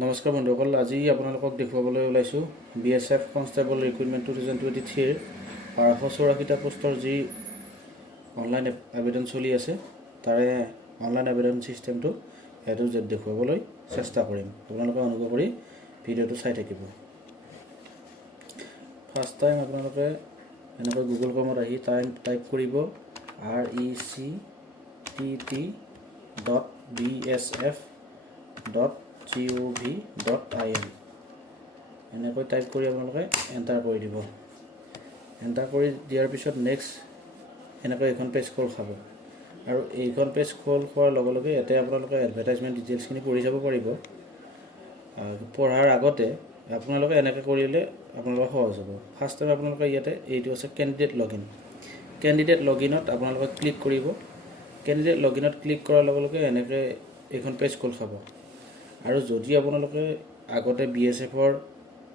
নমস্কাৰ বন্ধুসকল, আজি আপোনালোকক দেখুৱাবলৈ ওলাইছোঁ BSF কনষ্টেবল ৰিক্ৰুইটমেণ্ট 2023 1284টা পোষ্টৰ যি অনলাইন আবেদন চলি আছে তাৰে অনলাইন আবেদন চিষ্টেমটো এটো দেখুৱাবলৈ চেষ্টা কৰিম। আপোনালোকে অনুগ্ৰহ কৰি ভিডিঅ'টো চাই থাকিব। ফাৰ্ষ্ট টাইম আপোনালোকে এনেকৈ গুগল ক্ৰমত আহি টাইপ কৰিব rectt.bsf.gov.in এনেকৈ টাইপ কৰি আপোনালোকে এণ্টাৰ কৰি দিব। এণ্টাৰ কৰি দিয়াৰ পিছত নেক্সট এনেকৈ এখন পেজ খোল খাব আৰু এইখন পেজ খোল খোৱাৰ লগে লগে ইয়াতে আপোনালোকে এডভাৰটাইজমেণ্ট ডিটেইলছখিনি পঢ়ি যাব পাৰিব। পঢ়াৰ আগতে আপোনালোকে এনেকৈ কৰিলে আপোনালোকৰ সহজ হ'ব। ফাৰ্ষ্ট টাইম আপোনালোকে ইয়াতে এইটো আছে কেণ্ডিডেট লগইন। কেণ্ডিডেট লগইনত আপোনালোকে ক্লিক কৰিব। কেণ্ডিডেট লগইনত ক্লিক কৰাৰ লগে লগে এনেকৈ এইখন পেজ খোল খাব আৰু যদি আপোনালোকে আগতে BSFৰ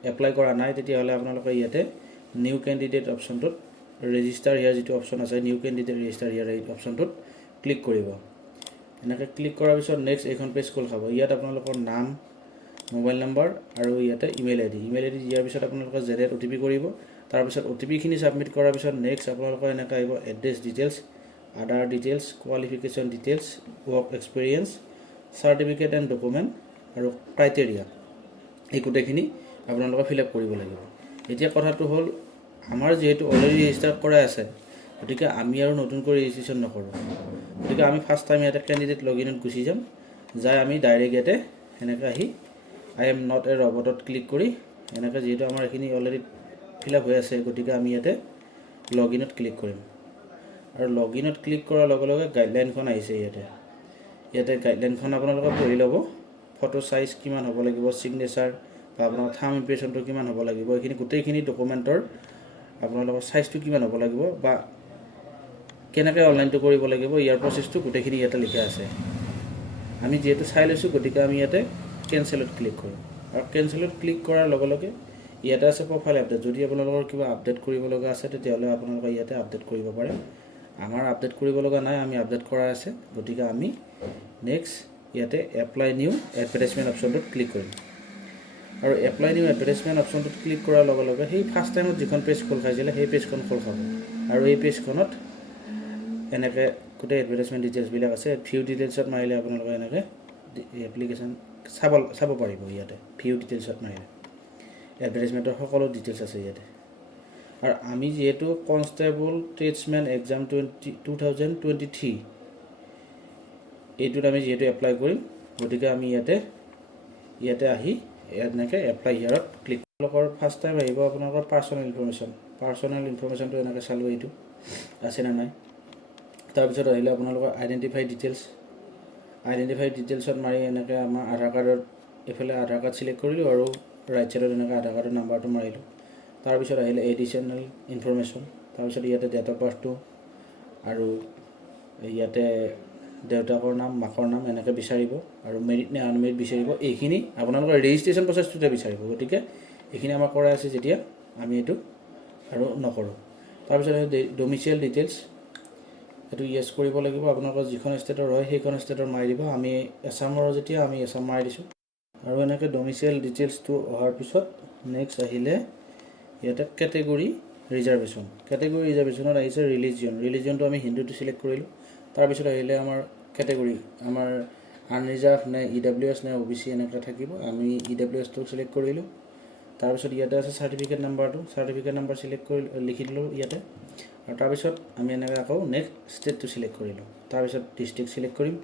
এপ্লাই কৰা নাই তেতিয়াহ'লে আপোনালোকে ইয়াতে নিউ কেণ্ডিডেট অপশ্যনটোত ৰেজিষ্টাৰ হিয়াৰ যিটো অপশ্যন আছে নিউ কেণ্ডিডেট ৰেজিষ্টাৰ হিয়াৰ এই অপশ্যনটোত ক্লিক কৰিব। এনেকৈ ক্লিক কৰাৰ পিছত নেক্সট এইখন পেজ খোল খাব। ইয়াত আপোনালোকৰ নাম, মোবাইল নম্বৰ আৰু ইয়াতে ইমেইল আইডি দিয়াৰ পিছত আপোনালোকে জেনেৰেট OTP কৰিব। তাৰপিছত OTPখিনি ছাবমিট কৰাৰ পিছত নেক্সট আপোনালোকৰ এনেকৈ আহিব address details, Aadhaar details, qualification details, work experience, certificate and document আৰু ক্ৰাইটেৰিয়া। এই গোটেইখিনি আপোনালোকে ফিল আপ কৰিব লাগিব। এতিয়া কথাটো হ'ল আমাৰ যিহেতু অলৰেডি ৰেজিষ্টাৰ কৰা আছে গতিকে আমি আৰু নতুনকৈ ৰেজিষ্ট্ৰেশ্যন নকৰোঁ। গতিকে আমি ফাৰ্ষ্ট টাইম ইয়াতে কেণ্ডিডেট লগইনত গুচি যাম। যাই আমি ডাইৰেক্ট ইয়াতে এনেকৈ আহি আই এম নট এ ৰবটত ক্লিক কৰি এনেকৈ যিহেতু আমাৰ এইখিনি অলৰেডি ফিল আপ হৈ আছে গতিকে আমি ইয়াতে লগইনত ক্লিক কৰিম আৰু লগইনত ক্লিক কৰাৰ লগে লগে গাইডলাইনখন আহিছে। ইয়াতে গাইডলাইনখন আপোনালোকে পঢ়ি ল'ব। ফটো চাইজ কিমান হ'ব লাগিব, ছিগনেচাৰ বা আপোনাৰ থাম্ব ইম্প্ৰেশ্যনটো কিমান হ'ব লাগিব, এইখিনি গোটেইখিনি ডকুমেণ্টৰ আপোনালোকৰ চাইজটো কিমান হ'ব লাগিব বা কেনেকৈ অনলাইনটো কৰিব লাগিব ইয়াৰ প্ৰচেছটো গোটেইখিনি ইয়াতে লিখা আছে। আমি যিহেতু চাই লৈছোঁ গতিকে আমি ইয়াতে কেনচেলত ক্লিক কৰিম আৰু কেনচেলত ক্লিক কৰাৰ লগে লগে ইয়াতে আছে প্ৰফাইল আপডেট। যদি আপোনালোকৰ কিবা আপডেট কৰিব লগা আছে তেতিয়াহ'লে আপোনালোকে ইয়াতে আপডেট কৰিব পাৰে। আমাৰ আপডেট কৰিব লগা নাই, আমি আপডেট কৰা আছে গতিকে আমি নেক্সট ইয়াতে এপ্লাই নিউ এডভাৰটাইজমেণ্ট অপশ্যনটোত ক্লিক কৰিম আৰু এপ্লাই নিউ এডভাৰটাইজমেণ্ট অপশ্যনটোত ক্লিক কৰাৰ লগে লগে সেই ফাৰ্ষ্ট টাইমত যিখন পেজ খোল খাইছিলে সেই পেজখন খোল খাব আৰু এই পেজখনত এনেকৈ গোটেই এডভাৰটাইজমেণ্ট ডিটেইলছবিলাক আছে। ভিউ ডিটেইলছত মাৰিলে আপোনালোকে এনেকৈ এপ্লিকেশ্যন চাব পাৰিব। ইয়াতে ভিউ ডিটেইলছত মাৰিলে এডভাৰটাইজমেণ্টৰ সকলো ডিটেইলছ আছে ইয়াতে। আৰু আমি যিহেতু কনষ্টেবল ট্ৰেডছমেন এক্সাম 2023 এইটোত আমি যিহেতু এপ্লাই কৰিম গতিকে আমি ইয়াতে আহি এনেকৈ এপ্লাই হিয়াৰত ক্লিক আপোনালোকৰ ফাৰ্ষ্ট টাইম আহিব আপোনালোকৰ পাৰ্চনেল ইনফৰমেশ্যনটো এনেকৈ চালোঁ এইটো আছেনে নাই। তাৰপিছত আহিলে আপোনালোকৰ আইডেণ্টিফাই ডিটেইলছত মাৰি এনেকৈ আমাৰ আধাৰ কাৰ্ডৰ এইফালে আধাৰ কাৰ্ড ছিলেক্ট কৰিলোঁ আৰু ৰাইট ছাইডত এনেকৈ আধাৰ কাৰ্ডৰ নাম্বাৰটো মাৰিলোঁ। তাৰপিছত আহিলে এডিশ্যনেল ইনফৰমেশ্যন, তাৰপিছত ইয়াতে ডেট অফ বাৰ্থটো আৰু ইয়াতে দেউতাকৰ নাম, মাকৰ নাম এনেকৈ বিচাৰিব আৰু মেৰিট নে আনমেৰিট বিচাৰিব। এইখিনি আপোনালোকৰ ৰেজিষ্ট্ৰেশ্যন প্ৰচেছটোতে বিচাৰিব গতিকে এইখিনি আমাৰ কৰা আছে যেতিয়া আমি এইটো আৰু নকৰোঁ। তাৰপিছত ডমিচিয়েল ডিটেইলছ এইটো য়েছ কৰিব লাগিব। আপোনালোকৰ যিখন ষ্টেটৰ হয় সেইখন ষ্টেটৰ মাৰি দিব। আমি এছামৰ যেতিয়া আমি এছাম মাৰি দিছোঁ আৰু এনেকৈ ডমিচিয়েল ডিটেইলছটো অহাৰ পিছত নেক্সট আহিলে ইয়াতে কেটেগৰী ৰিজাৰ্ভেশ্যনত আহিছে ৰিলিজিয়নটো আমি হিন্দুটো ছিলেক্ট কৰিলোঁ। তাৰপিছত আহিলে আমাৰ কেটেগৰী আমাৰ আনৰিজাৰ্ভ নে EWS নে OBC এনেকৈ থাকিব। আমি EWSটো ছিলেক্ট কৰিলোঁ। তাৰপিছত ইয়াতে আছে চাৰ্টিফিকেট নাম্বাৰ ছিলেক্ট কৰি লিখি দিলোঁ ইয়াতে আৰু তাৰপিছত আমি এনেকৈ আকৌ নেক্সট ষ্টেটটো ছিলেক্ট কৰিলোঁ। তাৰপিছত ডিষ্ট্ৰিক্ট ছিলেক্ট কৰিম।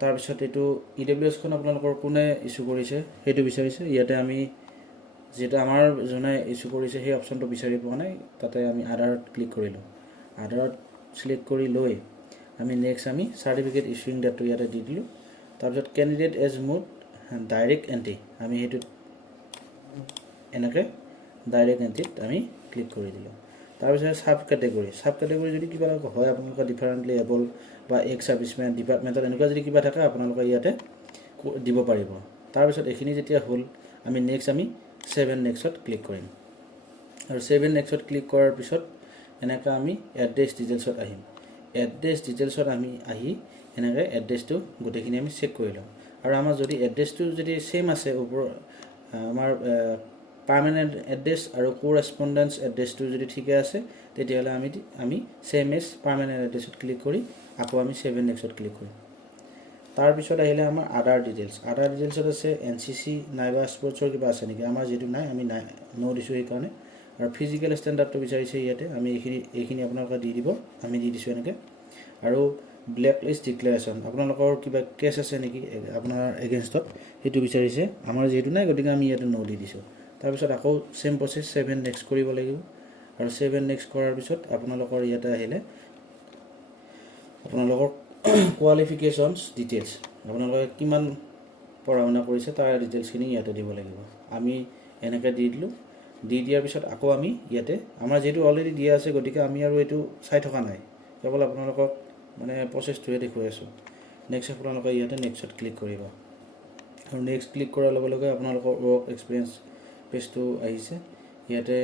তাৰপিছত এইটো EWSখন আপোনালোকৰ কোনে ইছ্যু কৰিছে সেইটো বিচাৰিছে। ইয়াতে আমি যিহেতু আমাৰ যোনে ইছ্যু কৰিছে সেই অপশ্যনটো বিচাৰি পোৱা নাই তাতে আমি আধাৰত ক্লিক কৰিলোঁ। আধাৰত ছিলেক্ট কৰি লৈ আমি নেক্সট আমি চাৰ্টিফিকেট ইছ্যুইং ডেটটো ইয়াতে দি দিলোঁ। তাৰপিছত candidate as mode direct entry আমি সেইটো এনেকৈ ডাইৰেক্ট এণ্ট্ৰিত আমি ক্লিক কৰি দিলোঁ। তাৰপিছত চাব কেটেগৰী যদি কিবা হয় আপোনালোকৰ ডিফাৰেণ্টলি এবল বা এক্স ছাৰ্ভিচমেন ডিপাৰ্টমেণ্টত এনেকুৱা যদি কিবা থাকে আপোনালোকে ইয়াতে দিব পাৰিব। তাৰপিছত এইখিনি যেতিয়া হ'ল আমি নেক্সট আমি ছেভ এণ্ড নেক্সটত ক্লিক কৰিম আৰু ছেভ এণ্ড নেক্সটত ক্লিক কৰাৰ পিছত এনেকৈ আমি এড্ৰেছ ডিটেইলছত আহিম। এড্ৰেছ ডিটেইলছত আমি আহি এনেকৈ এড্ৰেছটো গোটেইখিনি আমি চেক কৰি লওঁ। আৰু আমাৰ যদি এড্ৰেছটো যদি সেম আছে ওপৰ আমাৰ পাৰ্মানেণ্ট এড্ৰেছ আৰু কোৰেছপণ্ডেন্স এড্ৰেছটো যদি ঠিকে আছে তেতিয়াহ'লে আমি সেম এজ পাৰ্মানেণ্ট এড্ৰেছত ক্লিক কৰি আকৌ আমি 7 নেক্সট ক্লিক কৰিম তাৰপিছত আহিলে আমাৰ আদাৰ ডিটেইলছত আছে NCC নাইবা স্পৰ্টছৰ কিবা আছে নেকি আমাৰ যেটো নাই আমি নাই নো দিছো এই কাৰণে আৰু ফিজিক্যাল ষ্টেণ্ডাৰ্ডটো বিচাৰিছে ইয়াতে আমি এইখিনি আপোনালোকে দি দিব আমি দি দিছো এনেকৈ আৰু ব্লেক লিষ্ট ডিক্লাৰেশ্যন আপোনালোকৰ কিবা কেছ আছে নেকি আপোনাৰ এগেইনষ্টত সেইটো বিচাৰিছে আমাৰ যেটো নাই গতিকে আমি ইয়াতে নো দি দিছো তাৰপিছত আকৌ সেম প্ৰসেস 7 নেক্সট কৰিব লাগিব আৰু 7 নেক্সট কৰাৰ পিছত আপোনালোকৰ ইয়াতে আহিলে আপোনালোকৰ কোৱালিফিকেশনছ ডিটেইলছ আপোনালোকে কিমান পঢ়া শুনা কৰিছে তাৰ ডিটেইলছখিনি ইয়াতে দিব লাগিব আমি এনেকৈ দি দিলোঁ দি দিয়াৰ পিছত আকৌ আমি ইয়াতে আমাৰ যেটো অলৰেডি দিয়া আছে গতিকে আমি আৰু এটো চাই থকা নাই কেৱল আপোনালোকক মানে প্ৰসেসটোৱে দেখুৱাই আছো নেক্সট আপোনালোকে ইয়াতে নেক্সটত ক্লিক কৰিব আৰু নেক্সট ক্লিক কৰাৰ লগে লগে আপোনালোকৰ ৱৰ্ক এক্সপেৰিয়েন্স পেজটো আহিছে ইয়াতে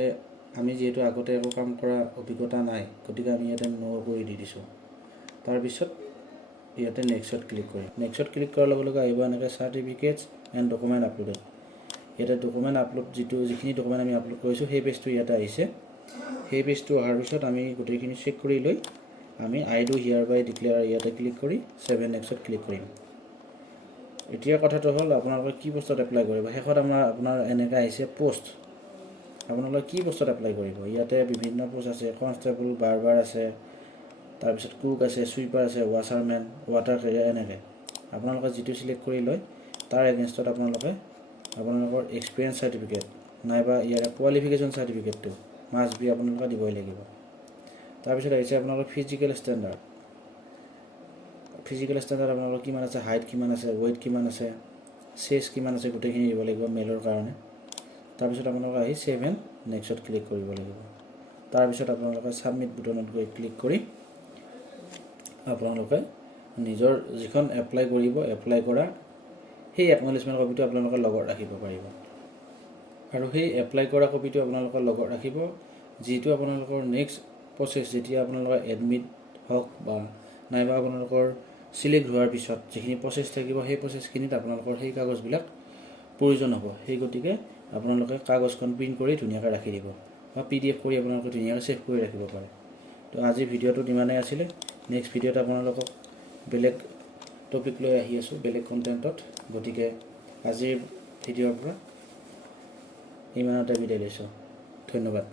আমি যেটো আগতে একো কাম কৰা অভিজ্ঞতা নাই গতিকে আমি ইয়াতে নো কৰি দি দিছো তাৰ পিছত ইয়াতে নেক্সটত ক্লিক কৰিম নেক্সটত ক্লিক কৰাৰ লগে লগে আহিব এনেকৈ সাৰ্টিফিকেটছ এণ্ড ডকুমেণ্ট আপলোডেড ইয়াতে ডকুমেণ্ট আপলোড যিখিনি ডকুমেণ্ট আমি আপলোড কৰিছোঁ সেই পেজটো ইয়াতে আহিছে সেই পেজটো অহাৰ পিছত আমি গোটেইখিনি চেক কৰি লৈ আমি আই ডু হিয়াৰ বাই ডিক্লেয়াৰ ইয়াতে ক্লিক কৰি 7 নেক্সটত ক্লিক কৰিম এতিয়া কথাটো হ'ল আপোনালোকে কি পোষ্টত এপ্লাই কৰিব শেষত আপোনাৰ এনেকৈ আহিছে পোষ্ট আপোনালোকে কি পোষ্টত এপ্লাই কৰিব ইয়াতে বিভিন্ন পোষ্ট আছে কনষ্টেবল বাৰবাৰ আছে তাৰপিছত কুক আছে সুইপাৰ আছে ৱাছাৰমেন ৱাটাৰ কেৰিয়াৰ এনেকৈ আপোনালোকে যেটো সিলেক্ট কৰি লয় তাৰ এগেইনষ্টত আপোনালোকৰ এক্সপেৰিয়েন্স সাৰ্টিফিকেট নাইবা ইয়াৰ কোৱালিফিকেশন সাৰ্টিফিকেটটো মাস্ট বি আপোনালোকে দিবই লাগিব তাৰপিছত আহিছে আপোনালোকৰ ফিজিক্যাল ষ্টেণ্ডাৰ্ড আপোনালোকৰ কিমান আছে হাইট কিমান আছে ওয়েট কিমান আছে চেষ্ট কিমান আছে গোটেইখিনি দিব লাগিব মেলৰ কাৰণে তাৰপিছত আপোনালোকে আহি 7 নেক্সটত ক্লিক কৰিব লাগিব তাৰপিছত আপোনালোকে সাবমিট বুটনত গৈ ক্লিক কৰি আপোনালোকে নিজৰ যিখন এপ্লাই কৰিব এপ্লাই কৰা সেই একনলেজমেন্ট কপিটো আপোনালোকে লগত ৰাখিব পাৰিব আৰু সেই এপ্লাই কৰা কপিটো আপোনালোকে লগত ৰাখিব যেটো আপোনালোকৰ নেক্সট প্ৰসেস যেতিয়া আপোনালোকৰ এডমিট হওক বা নাইবা আপোনালোকৰ সিলেক্ট হোৱাৰ পিছত যিখিনি প্ৰসেস থাকিব সেই প্ৰসেসখিনিত আপোনালোকৰ সেই কাগজবিলাক প্ৰয়োজন হ'ব সেই গতিকে আপোনালোকে কাগজখন প্ৰিন্ট কৰি ধুনীয়াকৈ ৰাখি দিব বা PDF কৰি আপোনালোকে ধুনীয়াকৈ সেভ কৰি ৰাখিব পাৰে তো আজি ভিডিওটো ইমানেই আছিল নেক্সট ভিডিওত আপোনালোকক বেলেগ টপিক লৈ আহি আছো বেলেগ কন্টেন্টত গতিকে আজিৰ ভিডিওৰ পৰা ইমানতে বিদায় লৈছো ধন্যবাদ